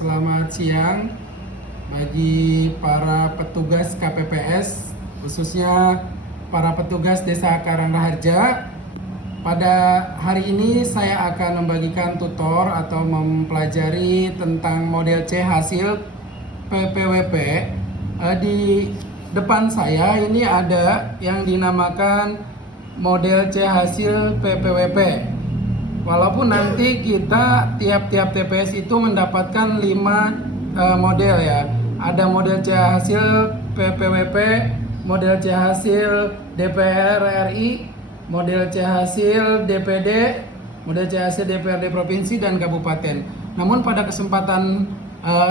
Selamat siang bagi para petugas KPPS, khususnya para petugas Desa Karangraharja. Pada hari ini saya akan membagikan tutor atau mempelajari tentang model C hasil PPWP. Di depan saya ini ada yang dinamakan model C hasil PPWP. Walaupun nanti kita tiap-tiap TPS itu mendapatkan 5 model ya. Ada model C hasil PPWP, model C hasil DPR RI, model C hasil DPD, model C hasil DPRD provinsi dan kabupaten. Namun pada kesempatan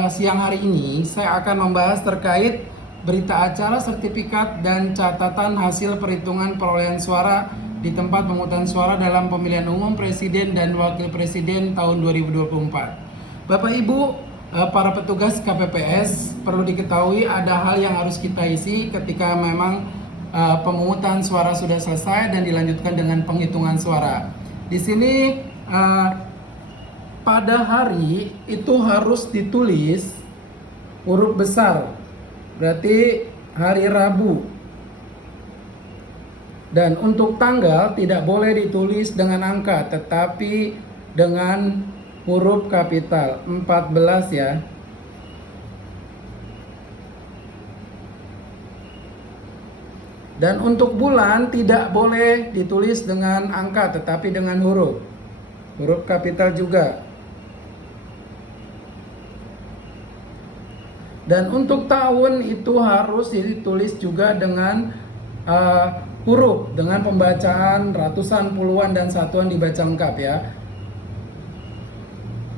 siang hari ini saya akan membahas terkait berita acara sertifikat dan catatan hasil perhitungan perolehan suara di tempat pemungutan suara dalam pemilihan umum presiden dan wakil presiden tahun 2024. Bapak Ibu, para petugas KPPS, perlu diketahui ada hal yang harus kita isi ketika memang pemungutan suara sudah selesai dan dilanjutkan dengan penghitungan suara. Di sini pada hari itu harus ditulis huruf besar, berarti hari Rabu. Dan untuk tanggal tidak boleh ditulis dengan angka, tetapi dengan huruf kapital 14 ya. Dan untuk bulan tidak boleh ditulis dengan angka, tetapi dengan huruf kapital juga. Dan untuk tahun itu harus ditulis juga dengan huruf dengan pembacaan ratusan, puluhan, dan satuan dibaca lengkap ya.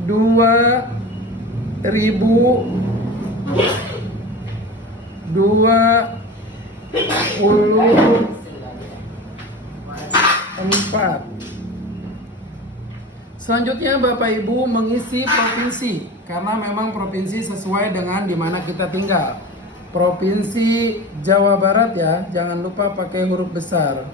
2024. Selanjutnya Bapak Ibu mengisi provinsi, karena memang provinsi sesuai dengan di mana kita tinggal. Provinsi Jawa Barat ya, jangan lupa pakai huruf besar.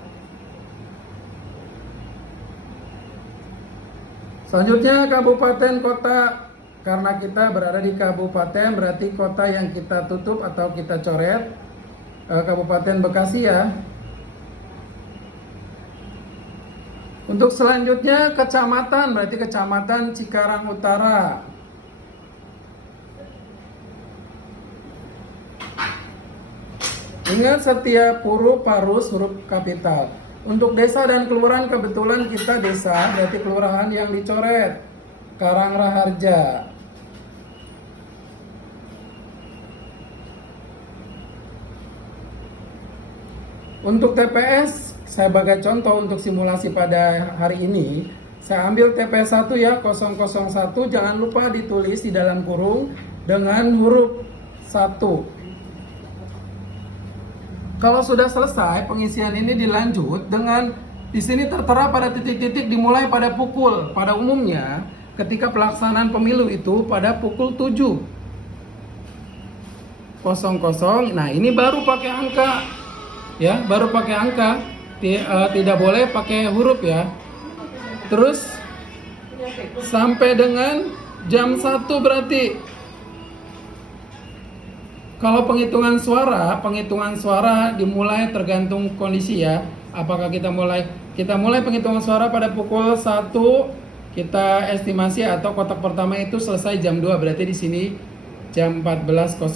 Selanjutnya kabupaten kota, karena kita berada di kabupaten berarti kota yang kita tutup atau kita coret. Kabupaten Bekasi ya. Untuk selanjutnya kecamatan, berarti kecamatan Cikarang Utara. Ingat setiap huruf harus huruf kapital. Untuk desa dan kelurahan kebetulan kita desa, berarti kelurahan yang dicoret. Karangraharja. Untuk TPS, saya bagai contoh untuk simulasi pada hari ini. Saya ambil TPS 1 ya, 001, jangan lupa ditulis di dalam kurung dengan huruf 1. Kalau sudah selesai pengisian ini dilanjut dengan di sini tertera pada titik-titik dimulai pada pukul. Pada umumnya ketika pelaksanaan pemilu itu pada pukul 7.00. Nah, ini baru pakai angka. Ya, baru pakai angka. Tidak boleh pakai huruf ya. Terus sampai dengan jam 1 berarti. Kalau penghitungan suara dimulai tergantung kondisi ya. Apakah kita mulai penghitungan suara pada pukul 1, kita estimasi atau kotak pertama itu selesai jam 2, berarti di sini jam 14.00.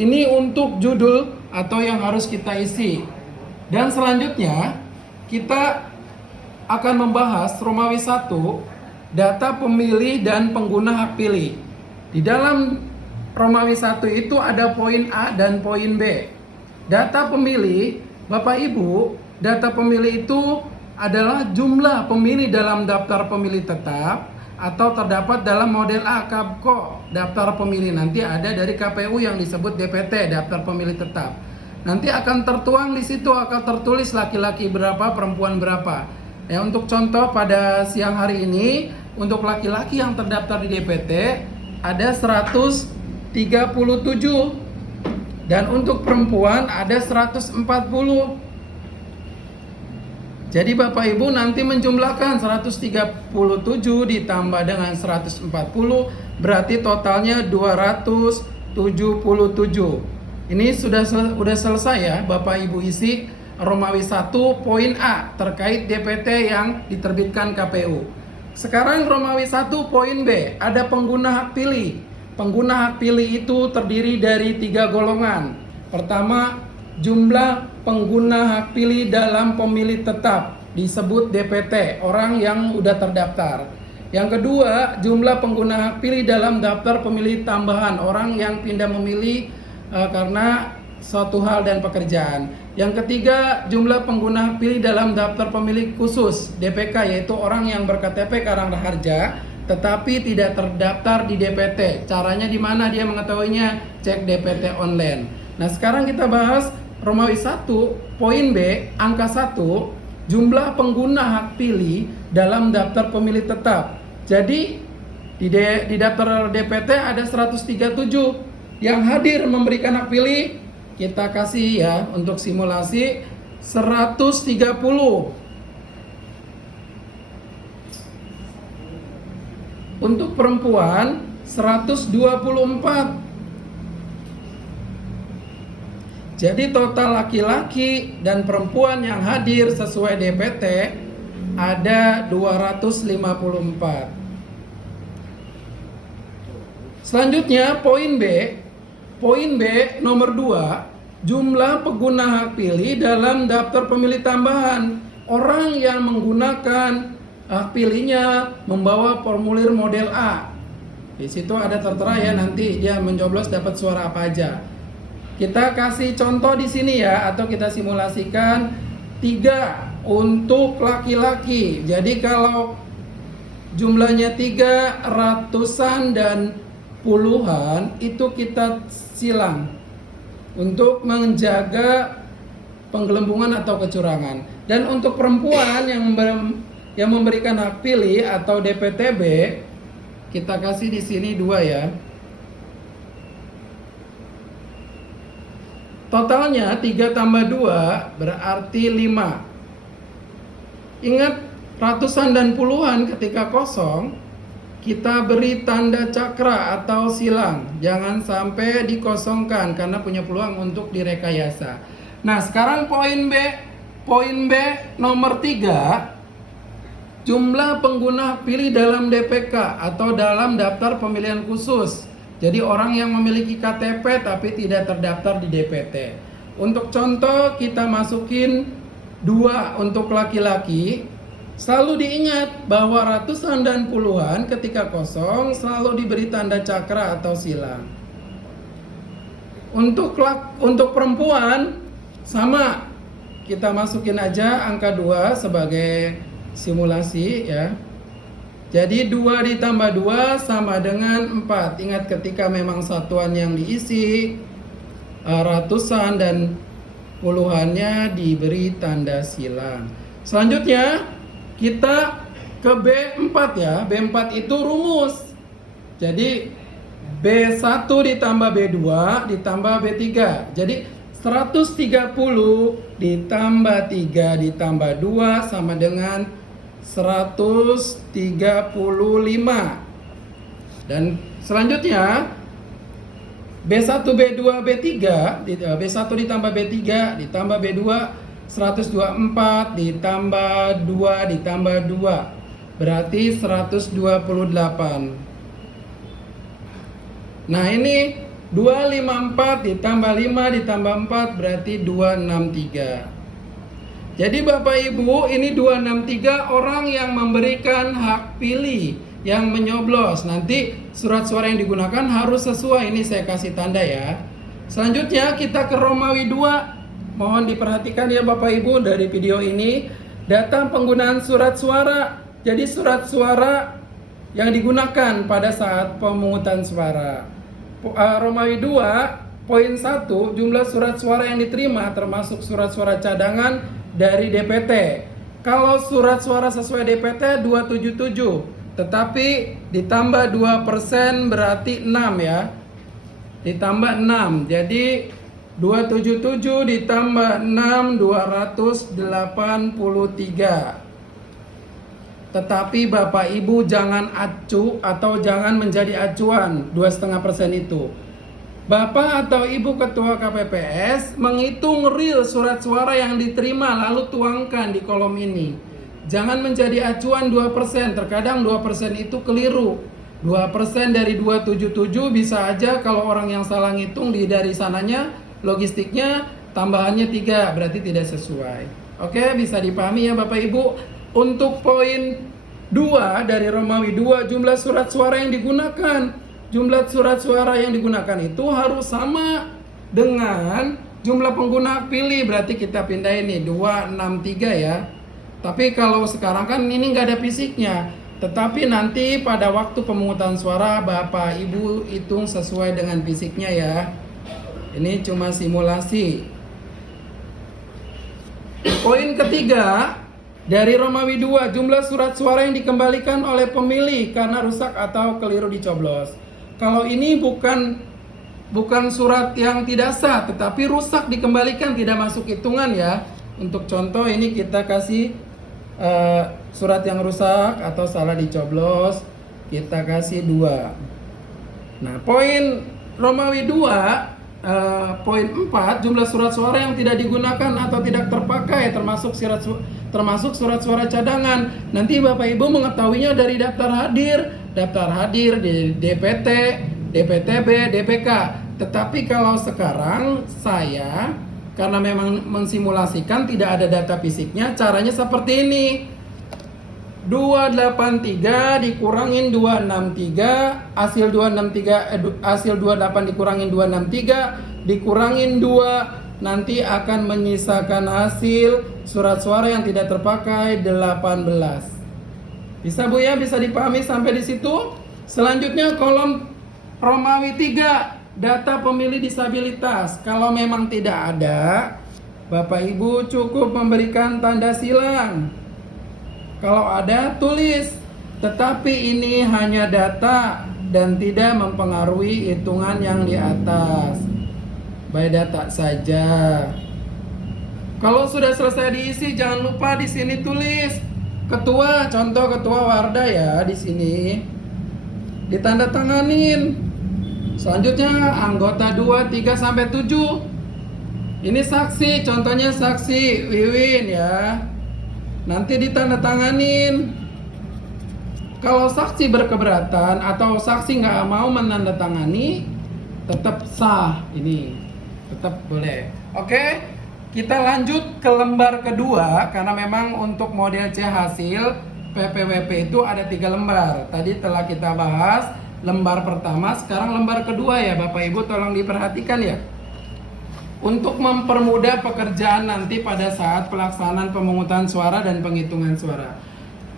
Ini untuk judul atau yang harus kita isi. Dan selanjutnya kita akan membahas Romawi 1, data pemilih dan pengguna hak pilih. Di dalam Romawi 1 itu ada poin A dan poin B. Data pemilih, Bapak Ibu, data pemilih itu adalah jumlah pemilih dalam daftar pemilih tetap atau terdapat dalam model A KAPKO, daftar pemilih. Nanti ada dari KPU yang disebut DPT, daftar pemilih tetap. Nanti akan tertuang di situ, akan tertulis laki-laki berapa, perempuan berapa. Ya, untuk contoh pada siang hari ini, untuk laki-laki yang terdaftar di DPT ada 137 dan untuk perempuan ada 140. Jadi Bapak Ibu nanti menjumlahkan 137 ditambah dengan 140 berarti totalnya 277. Ini sudah selesai ya Bapak Ibu isi Romawi 1 poin A terkait DPT yang diterbitkan KPU. Sekarang Romawi 1 poin B, ada pengguna hak pilih. Pengguna hak pilih itu terdiri dari 3 golongan. Pertama, jumlah pengguna hak pilih dalam pemilih tetap disebut DPT, orang yang udah terdaftar. Yang kedua, jumlah pengguna hak pilih dalam daftar pemilih tambahan, orang yang pindah memilih karena suatu hal dan pekerjaan. Yang ketiga, jumlah pengguna hak pilih dalam daftar pemilih khusus DPK, yaitu orang yang berKTP Karangraharja tetapi tidak terdaftar di DPT. Caranya di mana dia mengetahuinya? Cek DPT online. Nah, sekarang kita bahas Romawi 1 poin B angka 1, jumlah pengguna hak pilih dalam daftar pemilih tetap. Jadi di daftar DPT ada 137 yang hadir memberikan hak pilih. Kita kasih ya untuk simulasi 130. Untuk perempuan 124. Jadi total laki-laki dan perempuan yang hadir sesuai DPT ada 254. Selanjutnya poin B. Poin B nomor 2, jumlah pengguna hak pilih dalam daftar pemilih tambahan. Orang yang menggunakan hak pilihnya membawa formulir model A. Di situ ada tertera ya nanti dia mencoblos dapat suara apa aja. Kita kasih contoh di sini ya, atau kita simulasikan 3 untuk laki-laki. Jadi kalau jumlahnya 3, ratusan dan puluhan itu kita silang untuk menjaga penggelembungan atau kecurangan. Dan untuk perempuan yang memberikan hak pilih atau DPTB, kita kasih di sini 2 ya. Totalnya 3 tambah 2 berarti 5. Ingat, ratusan dan puluhan ketika kosong kita beri tanda cakra atau silang. Jangan sampai dikosongkan karena punya peluang untuk direkayasa. Nah, sekarang poin B. Poin B nomor 3, jumlah pengguna hak pilih dalam DPK atau dalam daftar pemilihan khusus. Jadi orang yang memiliki KTP tapi tidak terdaftar di DPT. Untuk contoh kita masukin 2 untuk laki-laki. Selalu diingat bahwa ratusan dan puluhan ketika kosong selalu diberi tanda cakra atau silang. Untuk perempuan sama, kita masukin aja angka 2 sebagai simulasi ya. Jadi 2 ditambah 2 sama dengan 4. Ingat ketika memang satuan yang diisi ratusan dan puluhannya diberi tanda silang. Selanjutnya kita ke B4 ya. B4 itu rumus. Jadi B1 ditambah B2 ditambah B3. Jadi 130 ditambah 3 ditambah 2 sama dengan 135. Dan selanjutnya B1, B2, B3, B1 ditambah B3 ditambah B2 124 ditambah 2 ditambah 2 berarti 128. Nah, ini 254 ditambah 5 ditambah 4 berarti 263. Jadi Bapak Ibu, ini 263 orang yang memberikan hak pilih, yang menyoblos. Nanti surat suara yang digunakan harus sesuai. Ini saya kasih tanda ya. Selanjutnya kita ke Romawi 2. Mohon diperhatikan ya Bapak Ibu dari video ini. Data penggunaan surat suara. Jadi surat suara yang digunakan pada saat pemungutan suara. Romawi 2, poin 1, jumlah surat suara yang diterima termasuk surat suara cadangan dari DPT. Kalau surat suara sesuai DPT 277, tetapi ditambah 2% berarti 6 ya. Ditambah 6. Jadi 277 ditambah 6, 283. Tetapi Bapak Ibu jangan acu atau jangan menjadi acuan 2,5% itu. Bapak atau Ibu Ketua KPPS menghitung real surat suara yang diterima lalu tuangkan di kolom ini. Jangan menjadi acuan 2%, terkadang 2% itu keliru. 2% dari 277 bisa aja kalau orang yang salah ngitung dari sananya logistiknya tambahannya 3, berarti tidak sesuai. Oke, bisa dipahami ya Bapak Ibu. Untuk poin 2 dari Romawi 2, jumlah surat suara yang digunakan. Jumlah surat suara yang digunakan itu harus sama dengan jumlah pengguna hak pilih. Berarti kita pindahin nih 263 ya. Tapi kalau sekarang kan ini nggak ada fisiknya. Tetapi nanti pada waktu pemungutan suara Bapak Ibu hitung sesuai dengan fisiknya ya. Ini cuma simulasi. Poin ketiga dari Romawi 2, jumlah surat suara yang dikembalikan oleh pemilih karena rusak atau keliru dicoblos. Kalau ini bukan surat yang tidak sah, tetapi rusak dikembalikan, tidak masuk hitungan ya. Untuk contoh ini kita kasih surat yang rusak atau salah dicoblos, kita kasih 2. Nah, poin Romawi 2, poin 4, jumlah surat suara yang tidak digunakan atau tidak terpakai termasuk surat suara cadangan. Nanti Bapak Ibu mengetahuinya dari daftar hadir di DPT, DPTB, DPK. Tetapi kalau sekarang saya karena memang mensimulasikan tidak ada data fisiknya, caranya seperti ini. 283 dikurangin 263, hasil 28 dikurangin 263 dikurangin 2, nanti akan menyisakan hasil surat suara yang tidak terpakai 18. Bisa Bu ya, bisa dipahami sampai di situ? Selanjutnya kolom Romawi 3, data pemilih disabilitas. Kalau memang tidak ada, Bapak Ibu cukup memberikan tanda silang. Kalau ada, tulis. Tetapi ini hanya data dan tidak mempengaruhi hitungan yang di atas. By data saja. Kalau sudah selesai diisi, jangan lupa di sini tulis ketua, contoh ketua Wardah ya di sini. Ditandatanganin. Selanjutnya anggota 2, 3 sampai 7. Ini saksi, contohnya saksi Wiwin ya. Nanti ditandatanganin. Kalau saksi berkeberatan atau saksi nggak mau menandatangani, tetap sah, ini tetap boleh. Oke, kita lanjut ke lembar kedua karena memang untuk model C hasil PPWP itu ada 3 lembar. Tadi telah kita bahas lembar pertama, sekarang lembar kedua ya Bapak Ibu, tolong diperhatikan ya. Untuk mempermudah pekerjaan nanti pada saat pelaksanaan pemungutan suara dan penghitungan suara.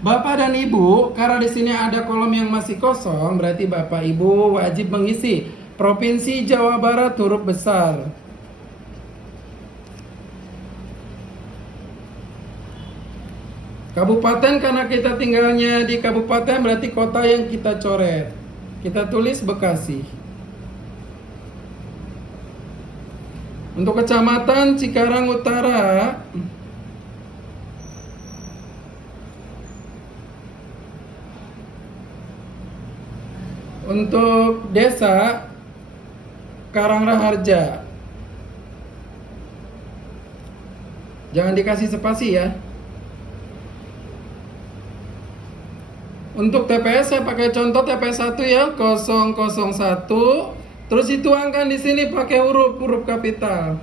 Bapak dan Ibu, karena di sini ada kolom yang masih kosong, berarti Bapak Ibu wajib mengisi Provinsi Jawa Barat huruf besar. Kabupaten, karena kita tinggalnya di kabupaten, berarti kota yang kita coret. Kita tulis Bekasi. Untuk kecamatan Cikarang Utara, untuk desa Karangraharja, jangan dikasih spasi ya. Untuk TPS saya pakai contoh TPS 1 ya, 001. Terus dituangkan di sini pakai huruf kapital.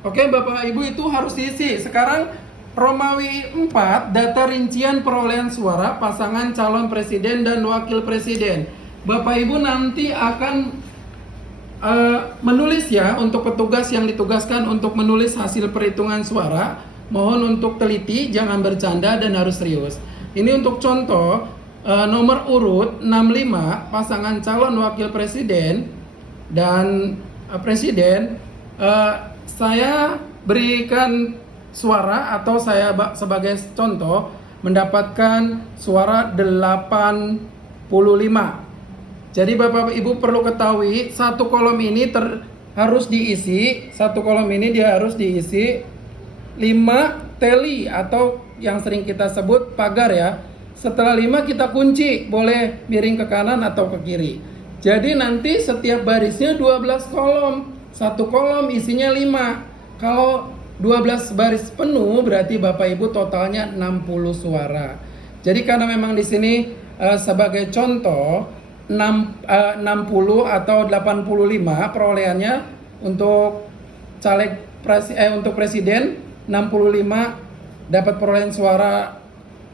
Oke, Bapak Ibu itu harus diisi. Sekarang Romawi 4, data rincian perolehan suara pasangan calon presiden dan wakil presiden. Bapak Ibu nanti akan menulis ya, untuk petugas yang ditugaskan untuk menulis hasil perhitungan suara. Mohon untuk teliti, jangan bercanda dan harus serius. Ini untuk contoh. Nomor urut 65 pasangan calon wakil presiden dan presiden, saya berikan suara atau saya sebagai contoh mendapatkan suara 85. Jadi Bapak Ibu perlu ketahui satu kolom ini harus diisi, satu kolom ini dia harus diisi 5 teli atau yang sering kita sebut pagar ya. Setelah 5 kita kunci, boleh miring ke kanan atau ke kiri. Jadi nanti setiap barisnya 12 kolom. Satu kolom isinya 5. Kalau 12 baris penuh berarti Bapak Ibu totalnya 60 suara. Jadi karena memang di sini sebagai contoh 60 atau 85 perolehannya untuk untuk presiden 65 dapat perolehan suara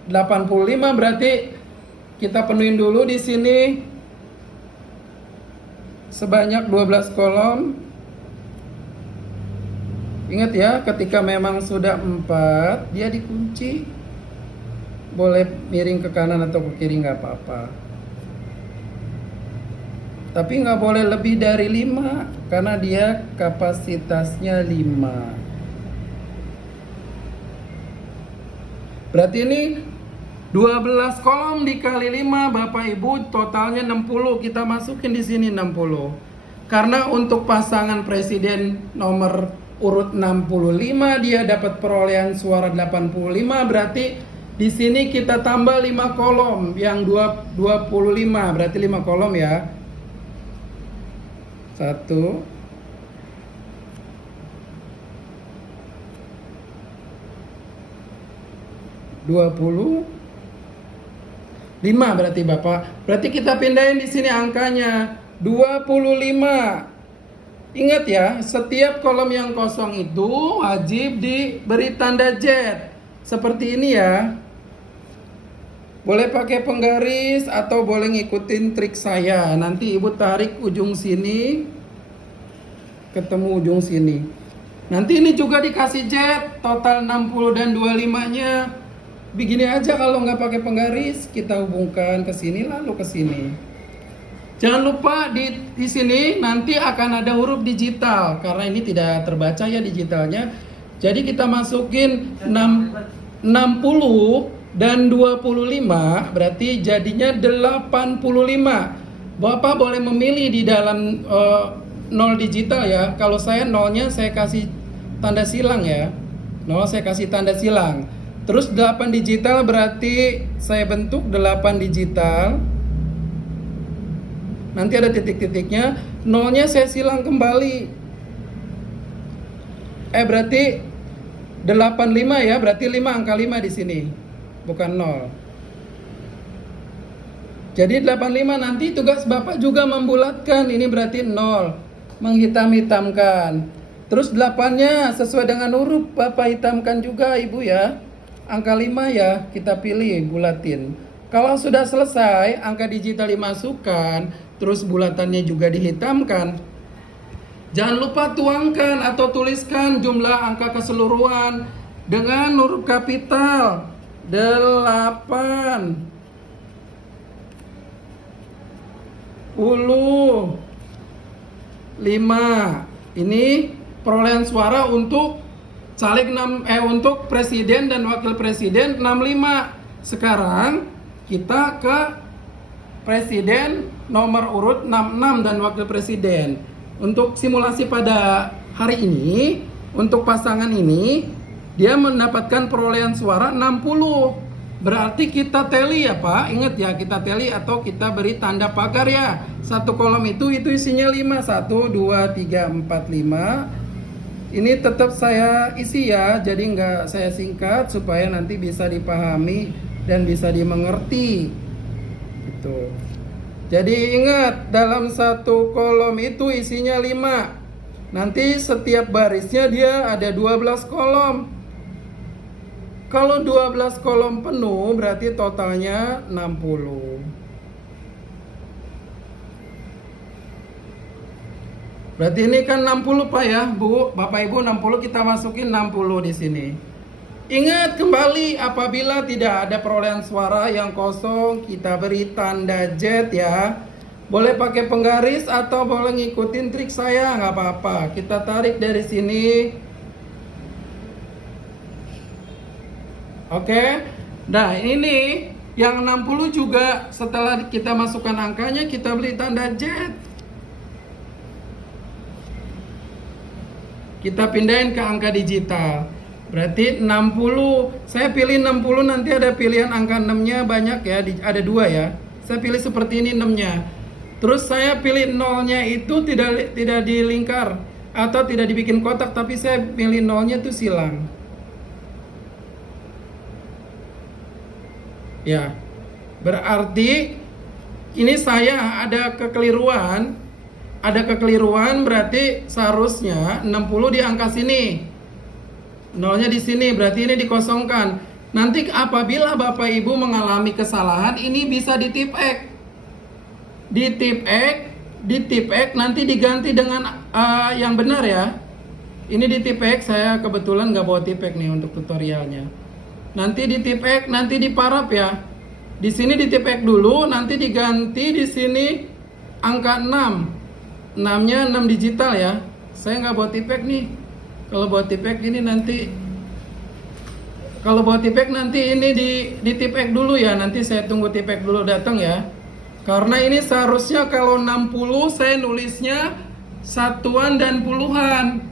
85, berarti kita penuhin dulu di sini sebanyak 12 kolom. Ingat ya, ketika memang sudah 4 dia dikunci. Boleh miring ke kanan atau ke kiri nggak apa-apa. Tapi nggak boleh lebih dari 5 karena dia kapasitasnya 5. Berarti ini 12 kolom dikali 5 Bapak Ibu totalnya 60. Kita masukin di sini 60. Karena untuk pasangan presiden nomor urut 65 dia dapat perolehan suara 85, berarti di sini kita tambah 5 kolom yang 25, berarti 5 kolom ya. 1 25 berarti Bapak. Berarti kita pindahin di sini angkanya 25. Ingat ya, setiap kolom yang kosong itu wajib diberi tanda Z. Seperti ini ya. Boleh pakai penggaris atau boleh ngikutin trik saya. Nanti Ibu tarik ujung sini ketemu ujung sini. Nanti ini juga dikasih Z, total 60 dan 25-nya. Begini aja kalau nggak pakai penggaris, kita hubungkan ke sini lalu ke sini. Jangan lupa di sini nanti akan ada huruf digital karena ini tidak terbaca ya digitalnya. Jadi kita masukin 60 dan 25 berarti jadinya 85. Bapak boleh memilih di dalam 0 digital ya. Kalau saya nolnya saya kasih tanda silang ya. 0 saya kasih tanda silang. Terus 8 digital berarti saya bentuk 8 digital. Nanti ada titik-titiknya. Nolnya saya silang kembali. Berarti 85 ya. Berarti 5 angka 5 di sini. Bukan 0. Jadi 85 nanti tugas Bapak juga membulatkan. Ini berarti 0. Menghitam-hitamkan. Terus 8-nya sesuai dengan huruf Bapak hitamkan juga Ibu ya. Angka 5 ya, kita pilih, bulatin. Kalau sudah selesai, angka digital dimasukkan, terus bulatannya juga dihitamkan. Jangan lupa tuangkan atau tuliskan jumlah angka keseluruhan dengan huruf kapital. 8 10 5. Ini perolehan suara untuk caleg untuk presiden dan wakil presiden 65. Sekarang kita ke presiden nomor urut 66 dan wakil presiden. Untuk simulasi pada hari ini, untuk pasangan ini dia mendapatkan perolehan suara 60. Berarti kita teli ya Pak. Ingat ya, kita teli atau kita beri tanda pagar ya. Satu kolom itu isinya 5. 1 2 3 4 5. Ini tetap saya isi ya, jadi nggak saya singkat supaya nanti bisa dipahami dan bisa dimengerti. Gitu. Jadi ingat, dalam satu kolom itu isinya 5. Nanti setiap barisnya dia ada 12 kolom. Kalau 12 kolom penuh berarti totalnya 60. Berarti ini kan 60 Pak ya, Bu, Bapak Ibu 60 kita masukin 60 di sini. Ingat kembali apabila tidak ada perolehan suara yang kosong kita beri tanda Z ya. Boleh pakai penggaris atau boleh ngikutin trik saya, nggak apa-apa. Kita tarik dari sini. Oke. Nah ini yang 60 juga setelah kita masukkan angkanya kita beri tanda Z. Kita pindahin ke angka digital. Berarti 60. Saya pilih 60, nanti ada pilihan angka 6-nya banyak ya, ada 2 ya. Saya pilih seperti ini 6-nya. Terus saya pilih 0-nya itu tidak di lingkar atau tidak dibikin kotak, tapi saya pilih 0-nya itu silang. Ya. Berarti ini saya ada kekeliruan. Ada kekeliruan, berarti seharusnya 60 di angka sini. Nolnya di sini, berarti ini dikosongkan. Nanti apabila Bapak Ibu mengalami kesalahan, ini bisa di tip X. Di tip X nanti diganti dengan yang benar ya. Ini di tip X, saya kebetulan nggak bawa tip X nih untuk tutorialnya. Nanti di tip X, nanti di paraf ya. Di sini di tip X dulu, nanti diganti di sini angka 6. 6-nya 6 digital ya. Saya nggak bawa tipek nih. Kalau bawa tipek ini nanti, kalau bawa tipek nanti ini di tipek dulu ya. Nanti saya tunggu tipek dulu datang ya. Karena ini seharusnya kalau 60 saya nulisnya satuan dan puluhan.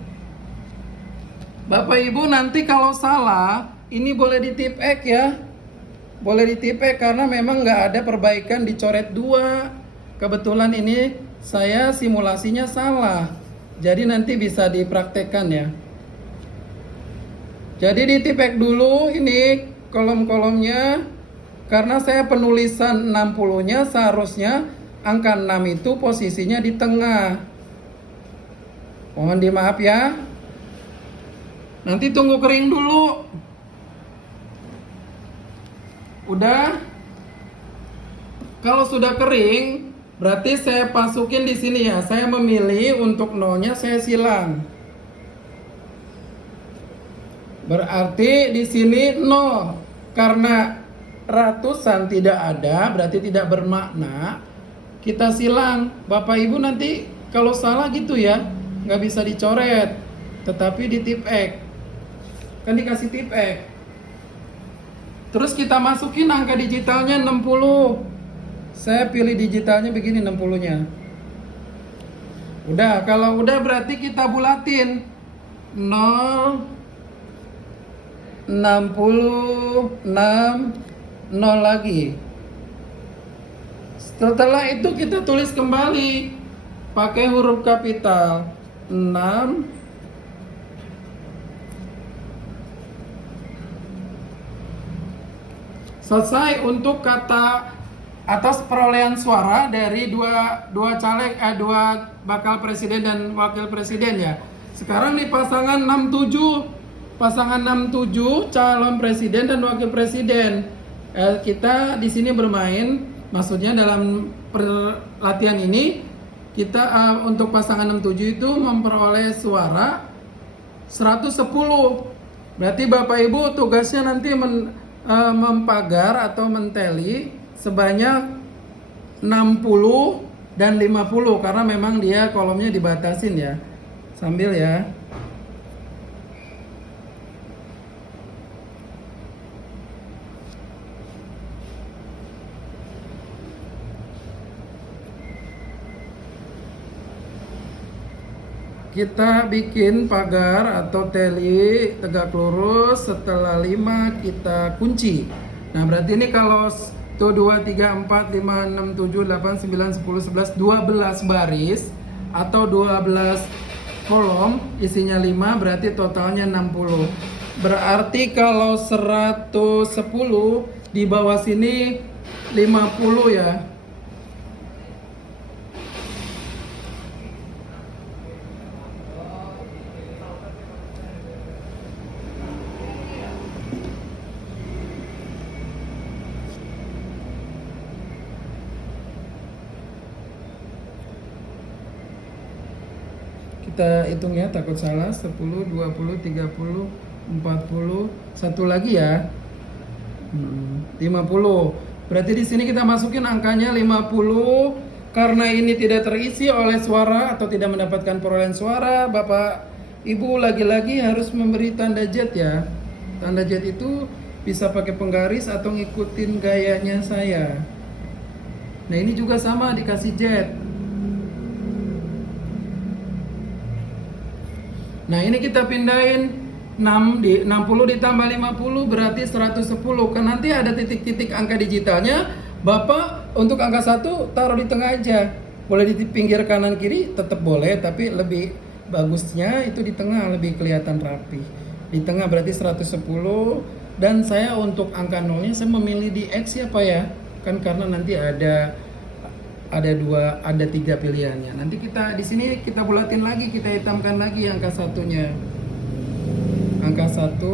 Bapak Ibu nanti kalau salah ini boleh di tipek ya. Boleh di tipek karena memang nggak ada perbaikan, dicoret 2. Kebetulan ini saya simulasinya salah, jadi nanti bisa dipraktekkan ya. Jadi di tipek dulu ini kolom-kolomnya, karena saya penulisan 60-nya seharusnya angka 6 itu posisinya di tengah. Mohon dimaaf ya. Nanti tunggu kering dulu. Udah? Kalau sudah kering, berarti saya masukin di sini ya. Saya memilih untuk nolnya saya silang. Berarti di sini 0. Karena ratusan tidak ada, berarti tidak bermakna. Kita silang. Bapak Ibu nanti kalau salah gitu ya, nggak bisa dicoret. Tetapi di tip X. Kan dikasih tip X. Terus kita masukin angka digitalnya 60. Saya pilih digitalnya begini 60-nya. Udah, kalau udah berarti kita bulatin 0 66 0 lagi. Setelah itu kita tulis kembali pakai huruf kapital 6. Selesai untuk kata atas perolehan suara dari dua bakal presiden dan wakil presiden ya. Sekarang nih pasangan 67 calon presiden dan wakil presiden. Kita di sini bermain, maksudnya dalam latihan ini kita untuk pasangan 67 itu memperoleh suara 110. Berarti Bapak Ibu tugasnya nanti mempagar atau menteli sebanyak 60 dan 50 karena memang dia kolomnya dibatasin ya. Sambil ya. Kita bikin pagar atau teli tegak lurus, setelah 5 kita kunci. Nah, berarti ini kalau 1, 2, 3, 4, 5, 6, 7, 8, 9, 10, 11, 12 baris atau 12 kolom isinya 5, berarti totalnya 60. Berarti kalau 110 di bawah sini 50 ya. Kita hitung ya, takut salah. 10, 20, 30, 40, satu lagi ya. 50. Berarti di sini kita masukin angkanya 50. Karena ini tidak terisi oleh suara atau tidak mendapatkan perolehan suara, Bapak Ibu lagi-lagi harus memberi tanda jet ya. Tanda jet itu bisa pakai penggaris atau ngikutin gayanya saya. Nah, ini juga sama dikasih jet. Nah, ini kita pindahin 60 ditambah 50 berarti 110. Kan nanti ada titik-titik angka digitalnya. Bapak untuk angka 1 taruh di tengah aja. Boleh di pinggir kanan kiri tetap boleh, tapi lebih bagusnya itu di tengah, lebih kelihatan rapi. Di tengah berarti 110. Dan saya untuk angka nolnya saya memilih di X ya Pak ya. Kan karena nanti ada 3 pilihannya. Nanti kita di sini kita bulatin lagi, kita hitamkan lagi angka satunya. Angka 1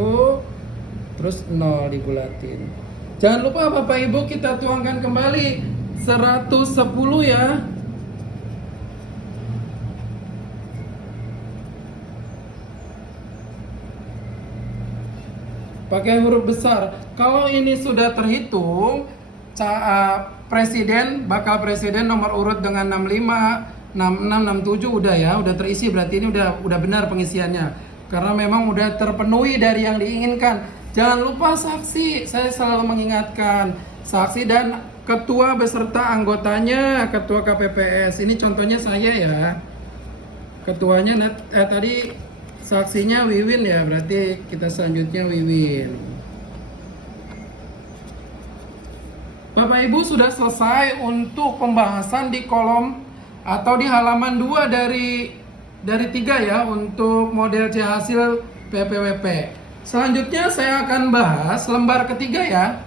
terus 0 dibulatin. Jangan lupa Bapak Ibu kita tuangkan kembali 110 ya. Pakai huruf besar. Kalau ini sudah terhitung, bakal presiden nomor urut dengan 65, 66, 67 udah ya, udah terisi, berarti ini udah benar pengisiannya. Karena memang udah terpenuhi dari yang diinginkan. Jangan lupa saksi, saya selalu mengingatkan saksi dan ketua beserta anggotanya, ketua KPPS. Ini contohnya saya ya. Ketuanya tadi saksinya Wiwin ya, berarti kita selanjutnya Wiwin. Bapak Ibu sudah selesai untuk pembahasan di kolom atau di halaman 2 dari 3 ya untuk model C hasil PPWP. Selanjutnya saya akan bahas lembar ketiga ya.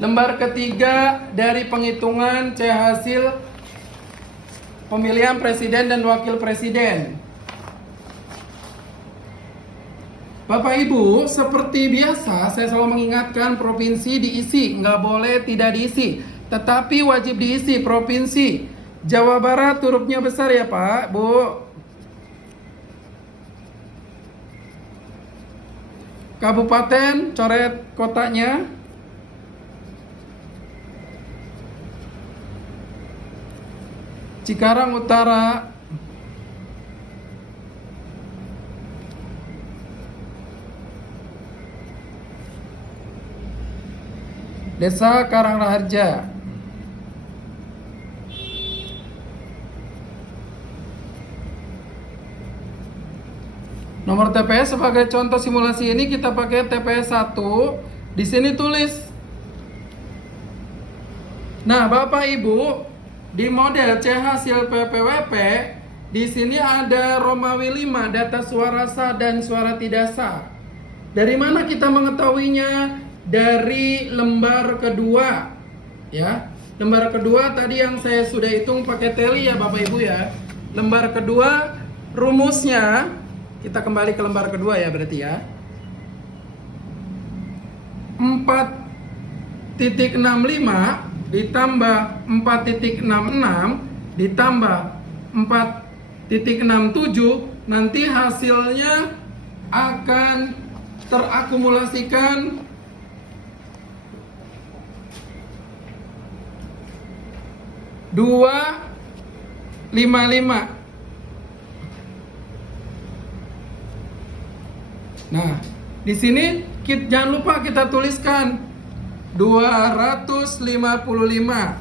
Lembar ketiga dari penghitungan C hasil pemilihan presiden dan wakil presiden. Bapak Ibu, seperti biasa saya selalu mengingatkan provinsi diisi, nggak boleh tidak diisi. Tetapi wajib diisi provinsi. Jawa Barat hurufnya besar ya Pak, Bu. Kabupaten, coret kotanya. Cikarang Utara. Desa Karangraharja. Nomor TPS sebagai contoh simulasi ini kita pakai TPS 1. Di sini tulis. Nah, Bapak Ibu, di model C hasil PPWP di sini ada Romawi 5 data suara sah dan suara tidak sah. Dari mana kita mengetahuinya? Dari lembar kedua ya. Lembar kedua tadi yang saya sudah hitung pakai teli ya Bapak Ibu ya. Lembar kedua rumusnya, kita kembali ke lembar kedua ya berarti ya. 4.65 ditambah 4.66 ditambah 4.67 nanti hasilnya akan terakumulasikan 255. Nah, di sini jangan lupa kita tuliskan 255.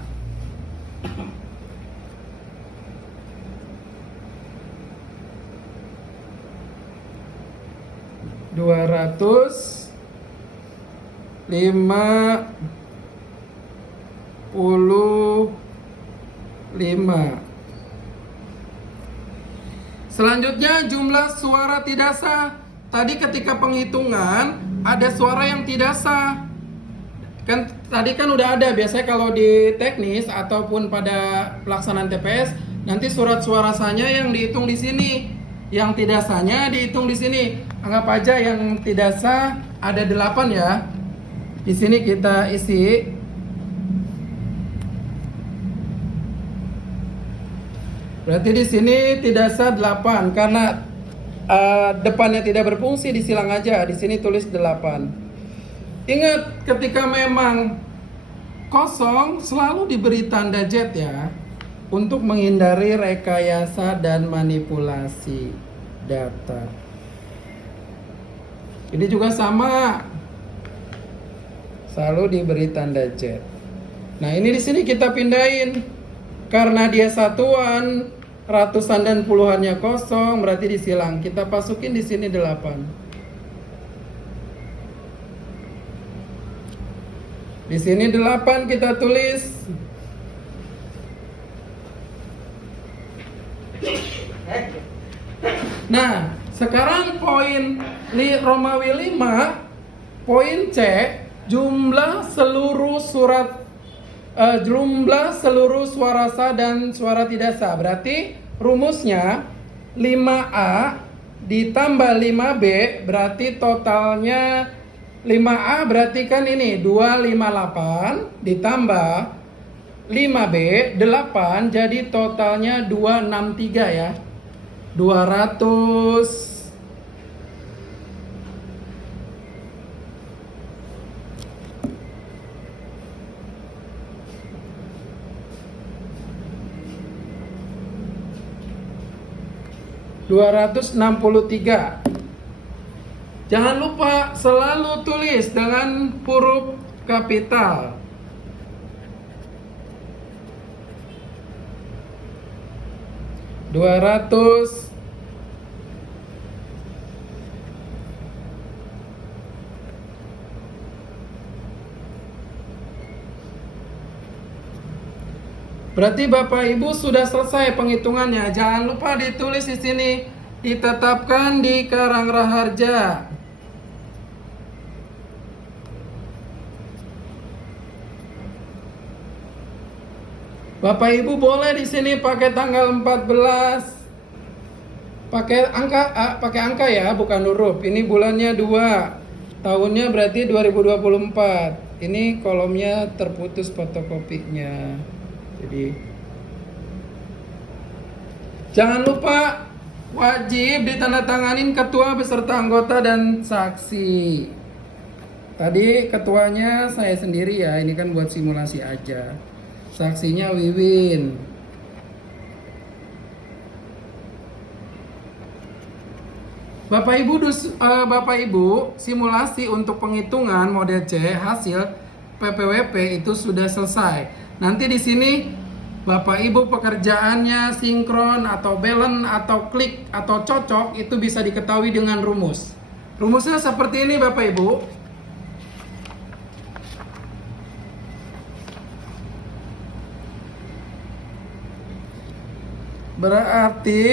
255. Selanjutnya jumlah suara tidak sah. Tadi ketika penghitungan ada suara yang tidak sah. Kan tadi kan udah ada, biasanya kalau di teknis ataupun pada pelaksanaan TPS nanti surat suara sahnya yang dihitung di sini. Yang tidak sahnya dihitung di sini. Anggap aja yang tidak sah ada 8 ya. Di sini kita isi. Berarti di sini tidak sah 8 karena depannya tidak berfungsi, disilang aja. Di sini tulis 8. Ingat ketika memang kosong selalu diberi tanda Z ya, untuk menghindari rekayasa dan manipulasi data. Ini juga sama, selalu diberi tanda Z. Nah ini di sini kita pindahin karena dia satuan. ratusan dan puluhannya kosong, berarti disilang. Kita masukin di sini 8. Di sini 8 kita tulis. Nah, sekarang poin Romawi 5, poin C, jumlah seluruh suara sah dan suara tidak sah. Berarti rumusnya 5A ditambah 5B, berarti totalnya 5A berarti kan ini 258 ditambah 5B 8, jadi totalnya 263 ya. 263. Jangan lupa selalu tulis dengan huruf kapital. Berarti Bapak Ibu sudah selesai penghitungannya. Jangan lupa ditulis di sini, ditetapkan di Karangraharja. Bapak Ibu boleh di sini pakai tanggal 14. Pakai angka ya, bukan huruf. Ini bulannya 2. Tahunnya berarti 2024. Ini kolomnya terputus fotokopinya. Jadi jangan lupa wajib ditandatanganin ketua beserta anggota dan saksi. Tadi ketuanya saya sendiri ya, ini kan buat simulasi aja. Saksinya Wiwin. Bapak Ibu, simulasi untuk penghitungan model C hasil PPWP itu sudah selesai. Nanti di sini Bapak Ibu pekerjaannya sinkron atau balance atau klik atau cocok itu bisa diketahui dengan rumus. Rumusnya seperti ini Bapak Ibu. Berarti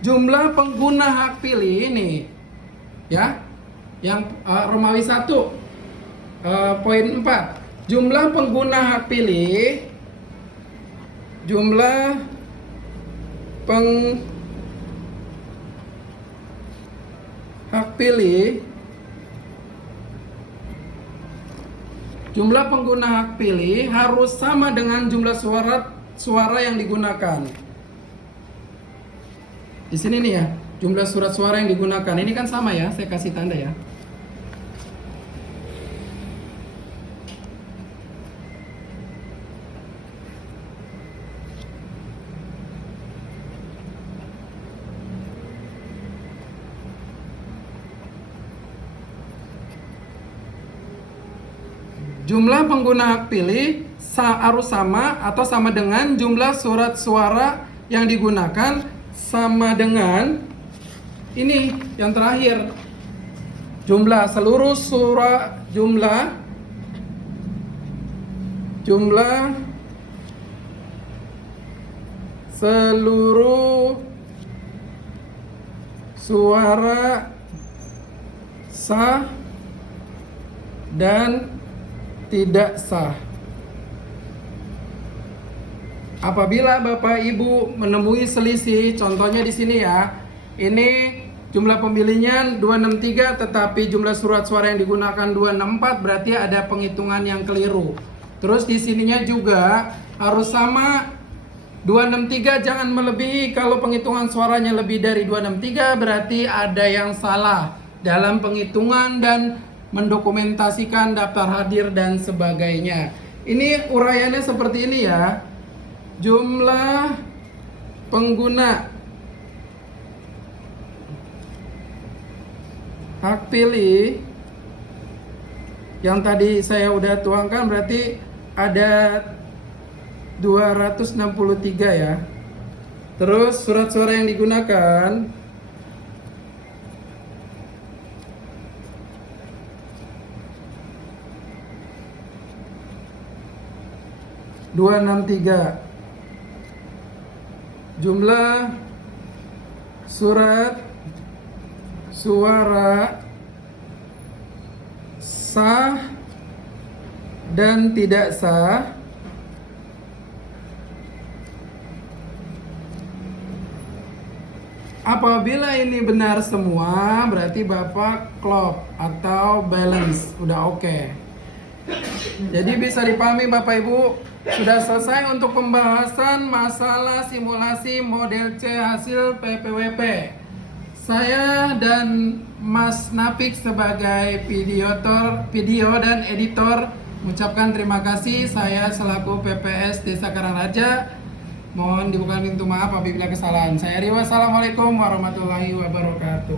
jumlah pengguna hak pilih ini ya, yang Romawi 1 poin 4. Jumlah pengguna hak pilih, jumlah hak pilih, jumlah pengguna hak pilih harus sama dengan jumlah suara yang digunakan. Di sini nih ya, jumlah surat suara yang digunakan. Ini kan sama ya, saya kasih tanda ya. Jumlah pengguna hak pilih harus sama atau sama dengan jumlah surat suara yang digunakan sama dengan ini yang terakhir, jumlah seluruh seluruh suara sah dan tidak sah. Apabila Bapak Ibu menemui selisih, contohnya di sini ya, ini jumlah pemilihnya 263 tetapi jumlah surat suara yang digunakan 264, berarti ada penghitungan yang keliru. Terus di sininya juga harus sama 263, jangan melebihi. Kalau penghitungan suaranya lebih dari 263 berarti ada yang salah dalam penghitungan dan mendokumentasikan daftar hadir dan sebagainya. Ini uraiannya seperti ini ya. Jumlah pengguna hak pilih yang tadi saya udah tuangkan berarti ada 263 ya. Terus surat suara yang digunakan (263). Jumlah surat suara sah dan tidak sah apabila ini benar semua, berarti Bapak klop atau balance, udah oke. Jadi bisa dipahami Bapak Ibu, sudah selesai untuk pembahasan masalah simulasi model C hasil PPWP. Saya dan Mas Napik sebagai video dan editor mengucapkan terima kasih. Saya selaku PPS Desa Karangraja mohon dibuka pintu maaf apabila kesalahan. Saya Rio, wassalamualaikum warahmatullahi wabarakatuh.